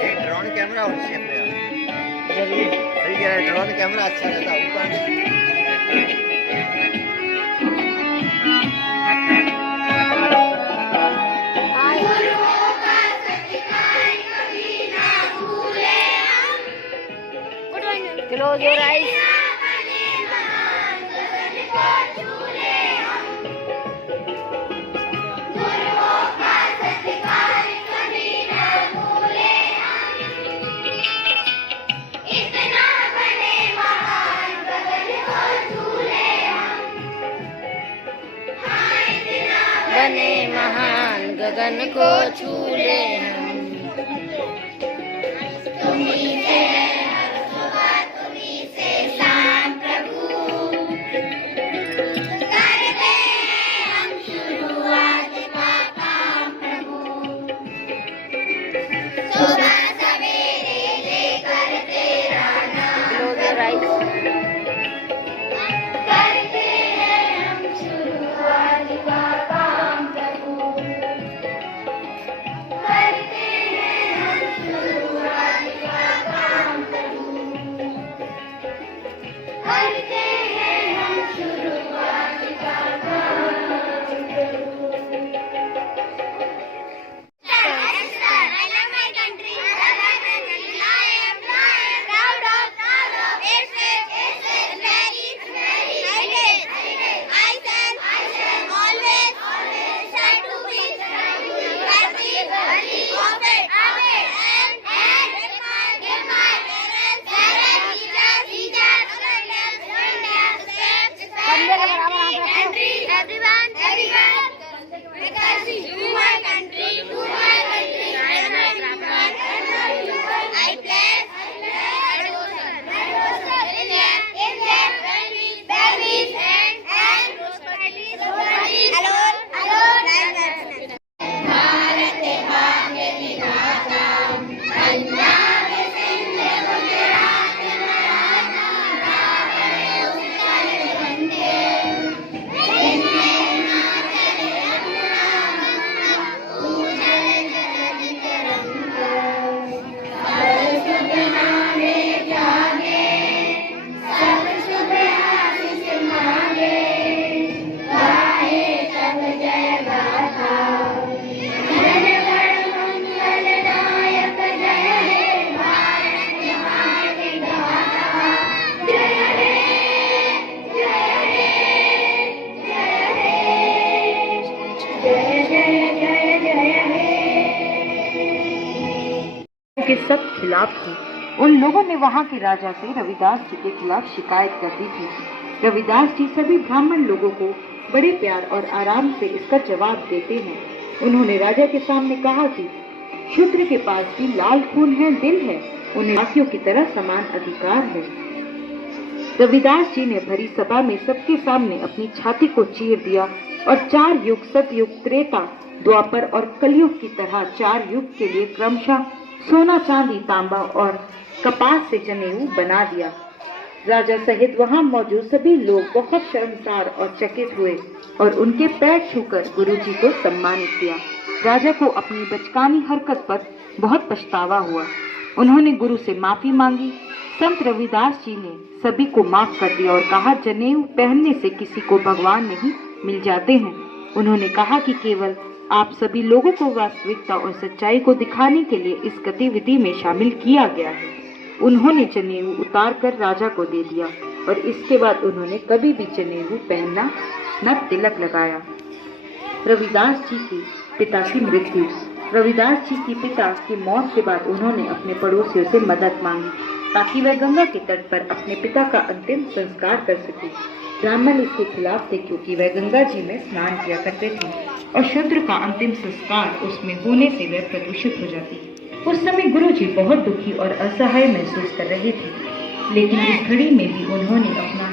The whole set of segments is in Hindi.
एक ड्रोन कैमरा और चाहिए जरूर। ठीक है, ड्रोन कैमरा अच्छा रहता है ऊपर। Close your eyes. बने महान गगन को छूले हम। तुम्हीं से हर सुबह तुम्हीं से शाम प्रभु, करते हैं हम शुरुआत का काम प्रभु। सुबह सवेरे लेकर तेरा नाम करते हैं हम शुरुआत का काम प्रभु। करते हैं हम शुरुआत का काम प्रभु। करते हैं हम शुरुआत का काम प्रभु। I love my country. I love my country. I am proud of its very heritage. I shall always try to be happy of it. And give my parents, teachers, everyone, because to my country, I pledge India, values and prosperity alone. Bharat भाग्य विधाता, पंजाब सिंध गुजरात मराठा, द्राविड़ उत्कल वंदे, हिंद हिमाचल यमुना गंगा, उज्जल जगत तरंगा। सब शुभ नामे जागे, सब शुभ आशीष मांगे, गाए सब जय गाथा। जन गण मंगल नायक जय हे, भारत माँ की गाथा। जय हे, जय हे, जय हे, जय जय जय जय हे। के सब खिलाफ थे। उन लोगों ने वहाँ के राजा से रविदास जी के खिलाफ शिकायत कर दी थी। रविदास जी सभी ब्राह्मण लोगों को बड़े प्यार और आराम से इसका जवाब देते हैं। उन्होंने राजा के सामने कहा कि शूद्र के पास भी लाल खून है, दिल है, उन्हें बाकियों की तरह समान अधिकार है। रविदास जी ने भरी सभा में सबके सामने अपनी छाती को चीर दिया और 4 युग, सतयुग, त्रेता, द्वापर और कलयुग की तरह 4 युग के लिए क्रमशः सोना, चांदी, तांबा और कपास से जनेऊ बना दिया। राजा सहित वहां मौजूद सभी लोग बहुत शर्मसार और चकित हुए और उनके पैर छूकर गुरुजी को सम्मानित किया। राजा को अपनी बचकानी हरकत पर बहुत पछतावा हुआ। उन्होंने गुरु से माफी मांगी। संत रविदास जी ने सभी को माफ कर दिया और कहा, जनेऊ पहनने से किसी को भगवान नहीं मिल जाते हैं। उन्होंने कहा कि केवल आप सभी लोगों को वास्तविकता और सच्चाई को दिखाने के लिए इस गतिविधि में शामिल किया गया है। उन्होंने जनेऊ उतार कर राजा को दे दिया और इसके बाद उन्होंने कभी भी जनेऊ पहनना न तिलक लगाया। रविदास जी के पिता की मृत्यु। रविदास जी की पिता की मौत के बाद उन्होंने अपने पड़ोसियों से मदद मांगी ताकि वह गंगा के तट पर अपने पिता का अंतिम संस्कार कर सके। ब्राह्मण इसके खिलाफ थे क्योंकि वह गंगा जी में स्नान किया करते थे और शूद्र का अंतिम संस्कार उसमें होने से वह प्रदूषित हो जाती। उस समय गुरुजी बहुत दुखी और असहाय महसूस कर रहे थे, लेकिन इस घड़ी में भी उन्होंने अपना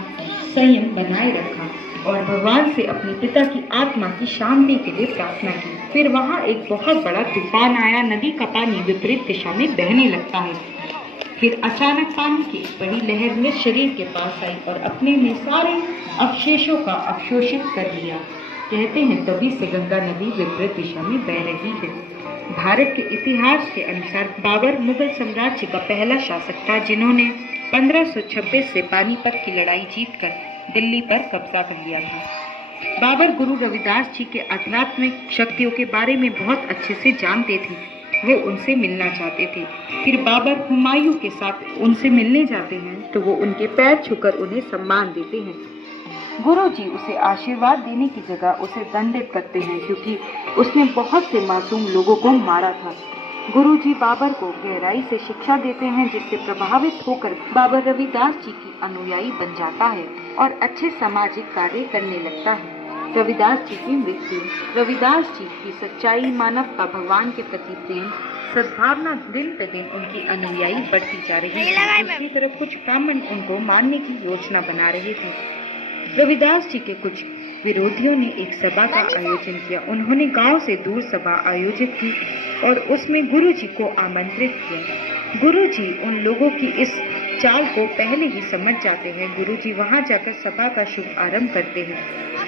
संयम बनाए रखा और भगवान से अपने पिता की आत्मा की शांति के लिए प्रार्थना की। फिर वहाँ एक बहुत बड़ा तूफान आया। नदी का पानी विपरीत दिशा में बहने लगता है। फिर अचानक पानी की बड़ी लहर में शरीर के पास आई और अपने में सारे अवशेषों का अवशोषित कर लिया। कहते हैं तभी से गंगा नदी विपरीत दिशा में बह रही है। भारत के इतिहास के अनुसार बाबर मुगल साम्राज्य का पहला शासक था जिन्होंने 1526 से पानीपत की लड़ाई जीतकर दिल्ली पर कब्जा कर लिया था। बाबर गुरु रविदास जी के आध्यात्मिक शक्तियों के बारे में बहुत अच्छे से जानते थे। वो उनसे मिलना चाहते थे। फिर बाबर हुमायूं के साथ उनसे मिलने जाते हैं तो वो उनके पैर छूकर उन्हें सम्मान देते हैं। गुरु जी उसे आशीर्वाद देने की जगह उसे दंडित करते हैं क्योंकि उसने बहुत से मासूम लोगों को मारा था। गुरु जी बाबर को गहराई से शिक्षा देते हैं जिससे प्रभावित होकर बाबर रविदास जी की अनुयायी बन जाता है और अच्छे सामाजिक कार्य करने लगता है। रविदास जी की मृत्यु। रविदास जी की सच्चाई, मानवता, भगवान के प्रति प्रेम, सद्भावना दिन प्रतिदिन उनकी अनुयायी बढ़ती जा रही थी। दूसरी तरफ कुछ ब्राह्मण उनको मारने की योजना बना रहे थे। रविदास जी के कुछ विरोधियों ने एक सभा का आयोजन किया। उन्होंने गांव से दूर सभा आयोजित की और उसमें गुरु जी को आमंत्रित किया। गुरु जी उन लोगों की इस चाल को पहले ही समझ जाते हैं। गुरु जी वहां जाकर सभा का शुभ आरंभ करते हैं।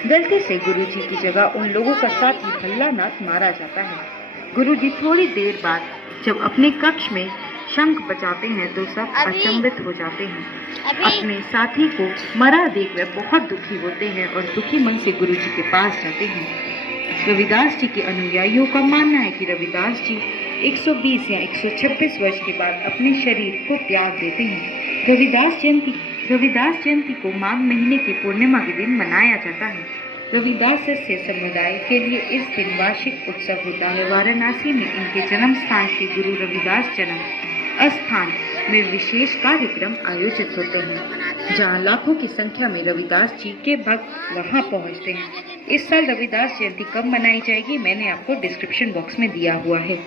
गलती से गुरु जी की जगह उन लोगों का साथी भल्लानाथ मारा जाता है। गुरु जी थोड़ी देर बाद जब अपने कक्ष में शंख बजाते हैं तो सब अचंभित हो जाते हैं। अपने साथी को मरा देख वे बहुत दुखी होते हैं और दुखी मन से गुरु जी के पास जाते हैं। रविदास जी के अनुयायियों का मानना है कि रविदास जी 120 या 126 वर्ष के बाद अपने शरीर को त्याग देते हैं। रविदास जयंती को माघ महीने की पूर्णिमा के दिन मनाया जाता है। रविदास से समुदाय के लिए इस दिन वार्षिक उत्सव होता है। वाराणसी में इनके जन्म स्थान श्री गुरु रविदास जन्म स्थान में विशेष कार्यक्रम आयोजित होते हैं जहां लाखों की संख्या में रविदास जी के भक्त वहां पहुंचते हैं। इस साल रविदास जयंती कब मनाई जाएगी मैंने आपको डिस्क्रिप्शन बॉक्स में दिया हुआ है।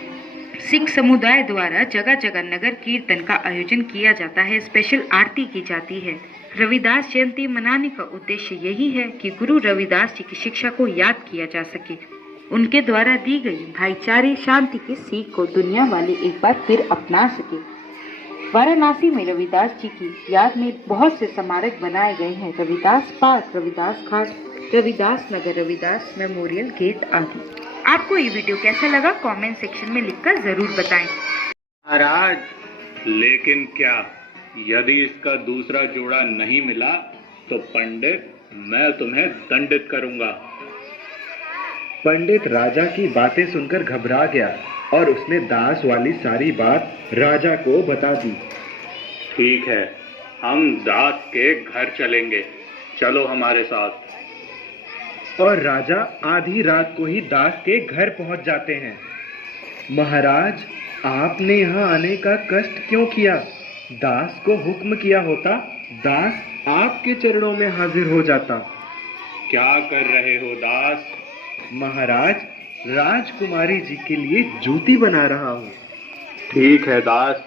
सिख समुदाय द्वारा जगह जगह नगर कीर्तन का आयोजन किया जाता है। स्पेशल आरती की जाती है। रविदास जयंती मनाने का उद्देश्य यही है कि गुरु रविदास जी की शिक्षा को याद किया जा सके। उनके द्वारा दी गई भाईचारे शांति की सीख को दुनिया वाले एक बार फिर अपना सके। वाराणसी में रविदास जी की याद में बहुत से स्मारक बनाए गए हैं। रविदास पार्क, रविदास घाट, रविदास नगर, रविदास मेमोरियल गेट आदि। आपको ये वीडियो कैसा लगा कमेंट सेक्शन में लिखकर जरूर बताएं। महाराज, लेकिन क्या यदि इसका दूसरा जोड़ा नहीं मिला तो पंडित मैं तुम्हें दंडित करूंगा। पंडित राजा की बातें सुनकर घबरा गया और उसने दास वाली सारी बात राजा को बता दी। ठीक है, हम दास के घर चलेंगे, चलो हमारे साथ। और राजा आधी रात को ही दास के घर पहुंच जाते हैं। महाराज, आपने यहाँ आने का कष्ट क्यों किया? दास को हुक्म किया होता, दास आपके चरणों में हाजिर हो जाता। क्या कर रहे हो दास? महाराज, राजकुमारी जी के लिए जूती बना रहा हूँ। ठीक है दास,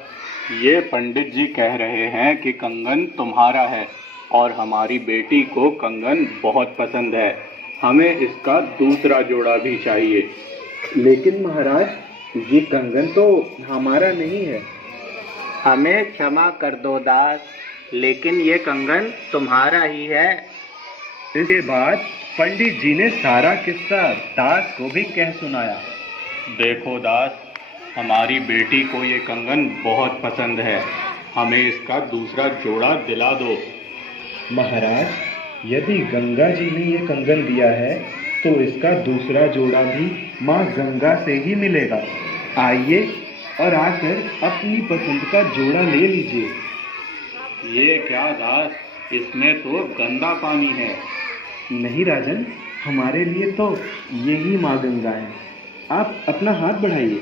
ये पंडित जी कह रहे हैं कि कंगन तुम्हारा है और हमारी बेटी को कंगन बहुत पसंद है। हमें इसका दूसरा जोड़ा भी चाहिए। लेकिन महाराज, ये कंगन तो हमारा नहीं है। हमें क्षमा कर दो दास, लेकिन ये कंगन तुम्हारा ही है। इसके बाद पंडित जी ने सारा किस्सा दास को भी कह सुनाया। देखो दास, हमारी बेटी को ये कंगन बहुत पसंद है, हमें इसका दूसरा जोड़ा दिला दो। महाराज, यदि गंगा जी ने ये कंगन दिया है तो इसका दूसरा जोड़ा भी माँ गंगा से ही मिलेगा। आइए और आकर अपनी पसंद का जोड़ा ले लीजिए। ये क्या दास, इसमें तो गंदा पानी है। नहीं राजन, हमारे लिए तो यही माँ गंगा है। आप अपना हाथ बढ़ाइए।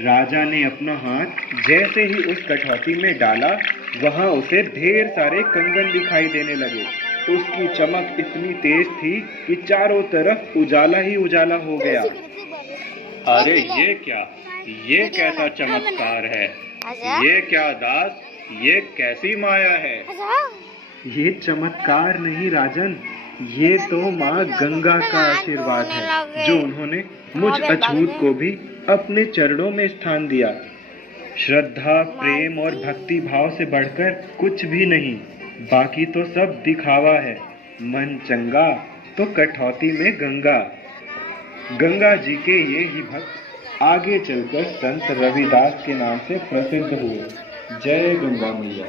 राजा ने अपना हाथ जैसे ही उस कठौती में डाला, वहां उसे ढेर सारे कंगन दिखाई देने लगे। उसकी चमक इतनी तेज थी कि चारों तरफ उजाला ही उजाला हो गया। अरे ये क्या, ये कैसा चमत्कार है? ये क्या दास, ये कैसी माया है? ये चमत्कार नहीं राजन, ये तो माँ गंगा का आशीर्वाद है जो उन्होंने मुझ अछूत को भी अपने चरणों में स्थान दिया। श्रद्धा, प्रेम और भक्ति भाव से बढ़कर कुछ भी नहीं, बाकी तो सब दिखावा है। मन चंगा तो कठौती में गंगा। गंगा जी के ये ही भक्त आगे चलकर संत रविदास के नाम से प्रसिद्ध हुए। जय गंगा मैया।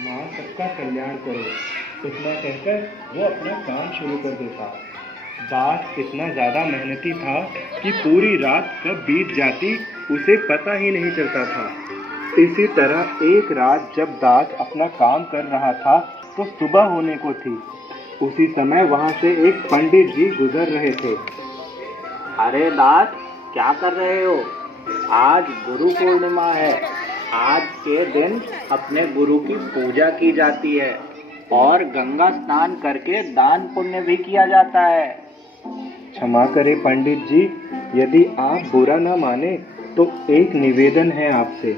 माँ सबका कल्याण करो, इतना कहकर वो अपना काम शुरू कर देता। दास इतना ज्यादा मेहनती था कि पूरी रात कब बीत जाती उसे पता ही नहीं चलता था। इसी तरह एक रात जब दास अपना काम कर रहा था तो सुबह होने को थी। उसी समय वहां से एक पंडित जी गुजर रहे थे। अरे दास, क्या कर रहे हो? आज गुरु पूर्णिमा है। आज के दिन अपने गुरु की पूजा की जाती है और गंगा स्नान करके दान पुण्य भी किया जाता है। क्षमा करें पंडित जी, यदि आप बुरा न माने तो एक निवेदन है आपसे।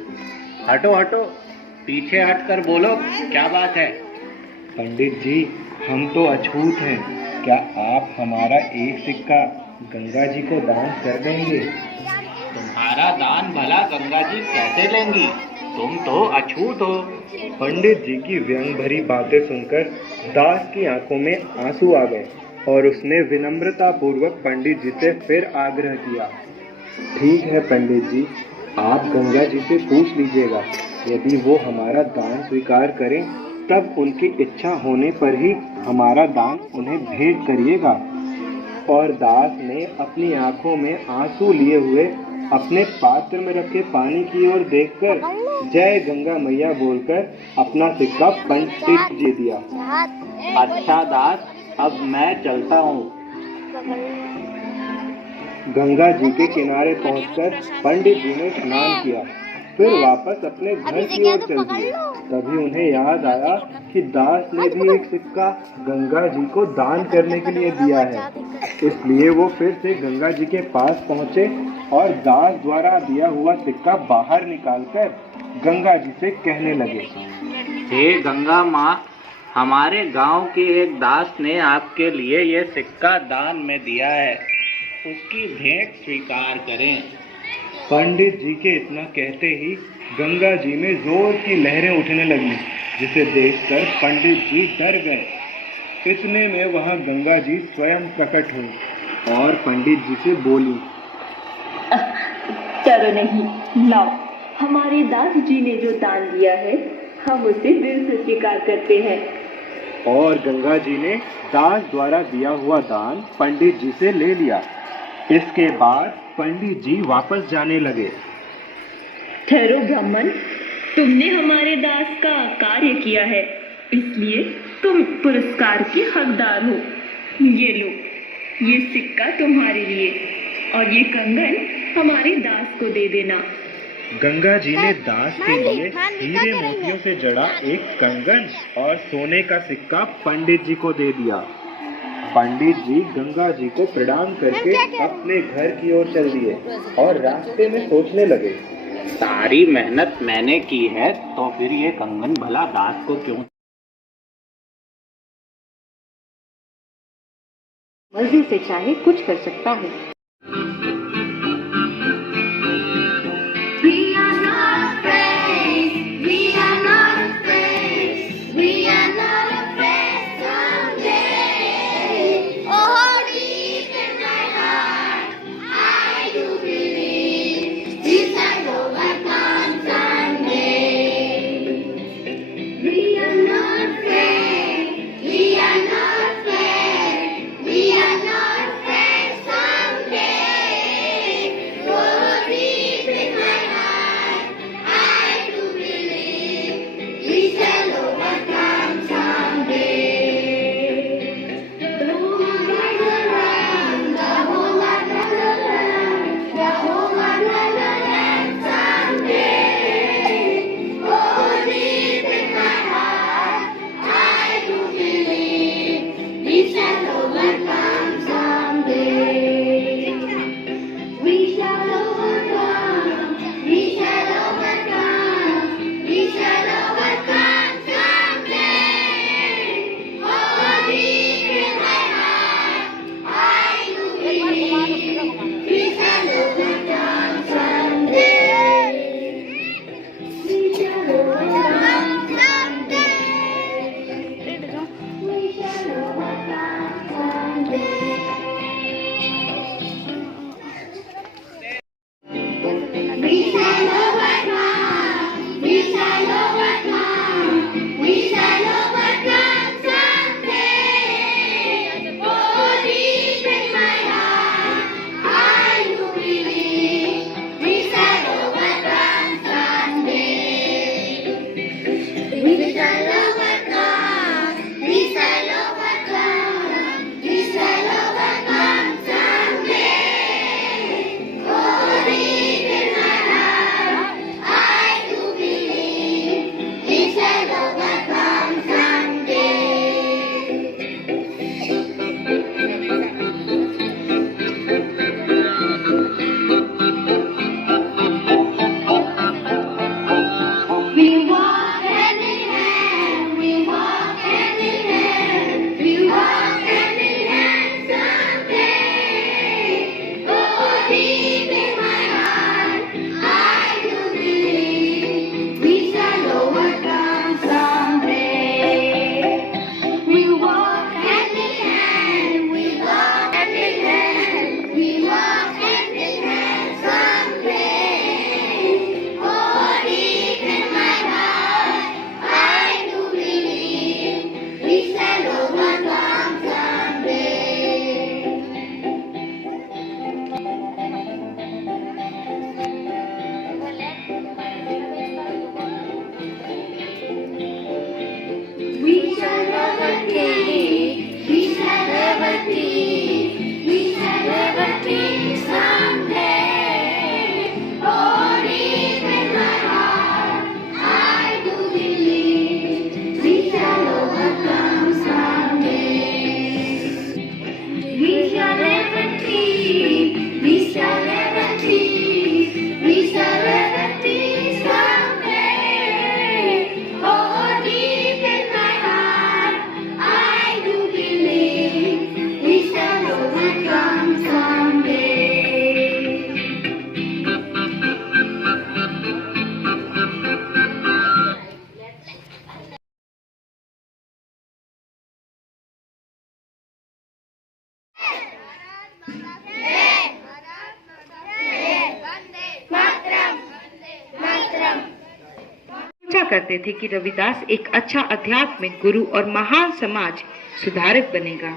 हटो हटो, पीछे हटकर बोलो, क्या बात है? पंडित जी, हम तो अछूत हैं, क्या आप हमारा एक सिक्का गंगा जी को दान कर देंगे? तुम्हारा दान भला गंगा जी कैसे लेंगी? तुम तो अछूत हो। पंडित जी की व्यंग भरी बातें सुनकर दास की आंखों में आंसू आ गए और उसने विनम्रता पूर्वक पंडित जी से फिर आग्रह किया। ठीक है पंडित जी, आप गंगा जी से पूछ लीजिएगा, यदि वो हमारा दान स्वीकार करें तब उनकी इच्छा होने पर ही हमारा दान उन्हें भेंट करिएगा। और दास ने अपनी आंखों में आंसू लिए हुए अपने पात्र में रखे पानी की ओर देखकर जय गंगा मैया बोलकर अपना सिक्का पंडित जी दिया। अच्छा दास, अब मैं चलता हूँ। गंगा जी के किनारे पहुंचकर पंडित जी ने स्नान किया, फिर वापस अपने घर की ओर चल दिए। तभी उन्हें याद आया कि दास ने भी एक सिक्का गंगा जी को दान करने के लिए दिया है। इसलिए वो फिर से गंगा जी के पास पहुंचे और दास द्वारा दिया हुआ सिक्का बाहर निकालकर गंगा जी से कहने लगे। हे गंगा माँ, हमारे गांव के एक दास ने आपके लिए ये सिक्का दान में दिया है, उसकी भेंट स्वीकार करें। पंडित जी के इतना कहते ही गंगा जी में जोर की लहरें उठने लगी, जिसे देखकर पंडित जी डर गए। इतने में वहां गंगा जी स्वयं प्रकट हुई और पंडित जी से बोली, डरो नहीं, लाओ, हमारे दास जी ने जो दान दिया है हम उसे दिल से स्वीकार करते हैं। और गंगा जी ने दास द्वारा दिया हुआ दान पंडित जी से ले लिया। इसके बाद पंडित जी वापस जाने लगे। ठहरो ब्राह्मण, तुमने हमारे दास का कार्य किया है, इसलिए तुम पुरस्कार के हकदार हो। ये लो, ये सिक्का तुम्हारे लिए और ये कंगन हमारे दास को दे देना। गंगा जी ने दास के लिए हीरे मोतियों से जड़ा एक कंगन और सोने का सिक्का पंडित जी को दे दिया। पंडित जी गंगा जी को प्रणाम करके अपने घर की ओर चल दिए और रास्ते में सोचने लगे, सारी मेहनत मैंने की है तो फिर ये कंगन भला दास को क्यों? मर्जी से चाहे कुछ कर सकता है। We are not afraid. We are not afraid. We are not afraid someday. Oh, deep in my heart, I do believe this can overcome someday. We are not afraid. We are not afraid. We are not afraid someday. करते थे कि रविदास एक अच्छा आध्यात्मिक गुरु और महान समाज सुधारक बनेगा।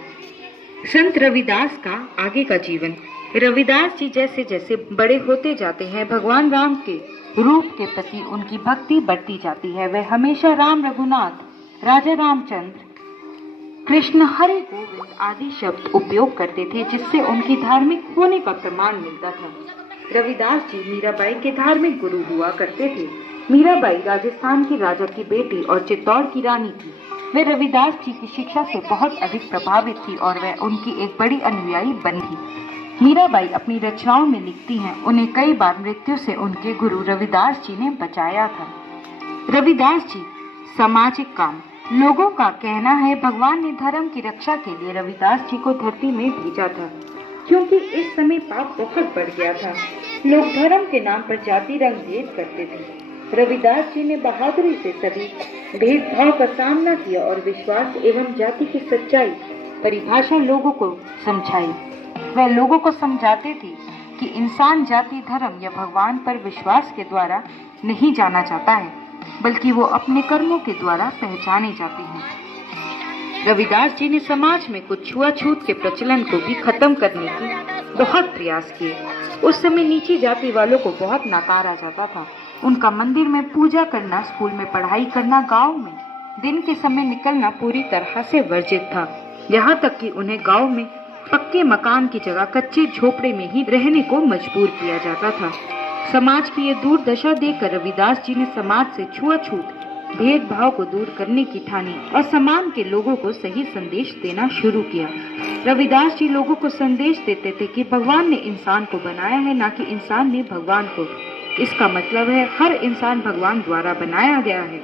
संत रविदास का आगे का जीवन। रविदास जी जैसे जैसे बड़े होते जाते हैं, भगवान राम के रूप के प्रति उनकी भक्ति बढ़ती जाती है। वे हमेशा राम रघुनाथ, राजा रामचंद्र, कृष्ण, हरि गोविंद आदि शब्द उपयोग करते थे, जिससे उनकी धार्मिक होने का प्रमाण मिलता था। रविदास जी मीराबाई के धार्मिक गुरु हुआ करते थे। मीराबाई राजस्थान की राजा की बेटी और चित्तौड़ की रानी थी। वे रविदास जी की शिक्षा से बहुत अधिक प्रभावित थी और वह उनकी एक बड़ी अनुयायी बन थी। मीराबाई अपनी रचनाओं में लिखती हैं, उन्हें कई बार मृत्यु से उनके गुरु रविदास जी ने बचाया था। रविदास जी सामाजिक काम। लोगों का कहना है भगवान ने धर्म की रक्षा के लिए रविदास जी को धरती में भेजा था, क्योंकि इस समय पाप बहुत बढ़ गया था। लोग धर्म के नाम पर जाति रंग भेद करते थे। रविदास जी ने बहादुरी से सभी भेदभाव का सामना किया और विश्वास एवं जाति की सच्चाई परिभाषा लोगों को समझाई। वह लोगों को समझाते थे कि इंसान जाति, धर्म या भगवान पर विश्वास के द्वारा नहीं जाना चाहता है, बल्कि वो अपने कर्मों के द्वारा पहचाने जाते हैं। रविदास जी ने समाज में कुछ छुआछूत के प्रचलन को भी खत्म करने की बहुत प्रयास किए। उस समय नीची जाति वालों को बहुत नकारा जाता था। उनका मंदिर में पूजा करना, स्कूल में पढ़ाई करना, गांव में दिन के समय निकलना पूरी तरह से वर्जित था। यहाँ तक कि उन्हें गांव में पक्के मकान की जगह कच्चे झोपड़े में ही रहने को मजबूर किया जाता था। समाज की ये दुर्दशा देखकर रविदास जी ने समाज से छुआछूत भेदभाव को दूर करने की ठानी और समाज के लोगों को सही संदेश देना शुरू किया। रविदास जी लोगों को संदेश देते थे कि भगवान ने इंसान को बनाया है, ना कि इंसान ने भगवान को। इसका मतलब है हर इंसान भगवान द्वारा बनाया गया है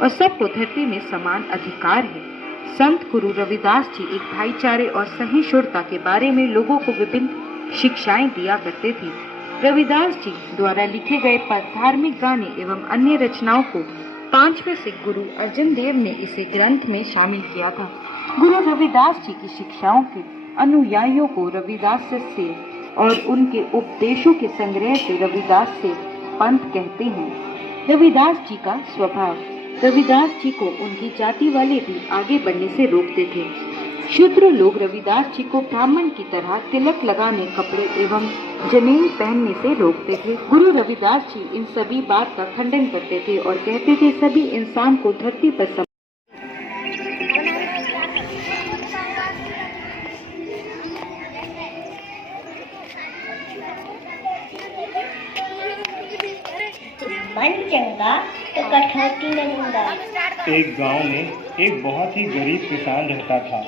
और सबको धरती में समान अधिकार है। संत गुरु रविदास जी एक भाईचारे और सहिष्णुता के बारे में लोगों को विभिन्न शिक्षाएं दिया करते थे। रविदास जी द्वारा लिखे गए पद, धार्मिक गाने एवं अन्य रचनाओं को 5वें सिख गुरु अर्जन देव ने इसे ग्रंथ में शामिल किया था। गुरु रविदास जी की शिक्षाओं के अनुयायियों को रविदास से और उनके उपदेशों के संग्रह से रविदास से पंथ कहते हैं। रविदास जी का स्वभाव। रविदास जी को उनकी जाति वाले भी आगे बढ़ने से रोकते थे। शूद्र लोग रविदास जी को ब्राह्मण की तरह तिलक लगाने, कपड़े एवं जनेऊ पहनने से रोकते थे। गुरु रविदास जी इन सभी बात का खंडन करते थे और कहते थे सभी इंसान को धरती पर मन चंगा तो कठौती नंगा। एक गांव में एक बहुत ही गरीब किसान रहता था।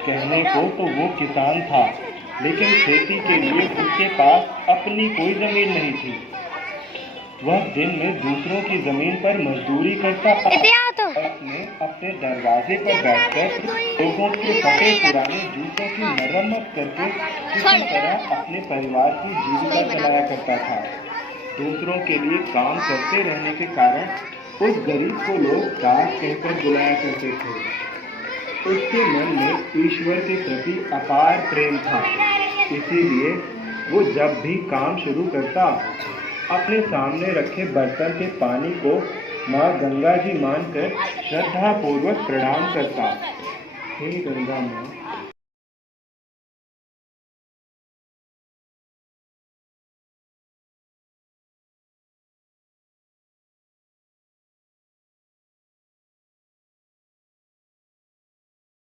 कहने को तो वो किसान था, लेकिन खेती के लिए उसके पास अपनी कोई जमीन नहीं थी। वह दिन में दूसरों की जमीन पर मजदूरी करता था। उसने अपने दरवाजे पर बैठकर लोगों के फटे पुराने जूतों की मरम्मत करके किसी तरह अपने परिवार की जीविका चलाया करता था। दूसरों के लिए काम करते रहने के कारण उस गरीब को लोग दास कहकर बुलाया करते थे। उसके मन में ईश्वर के प्रति अपार प्रेम था, इसीलिए वो जब भी काम शुरू करता अपने सामने रखे बर्तन के पानी को माँ गंगा जी मानकर श्रद्धा पूर्वक प्रणाम करता। हे गंगा माँ,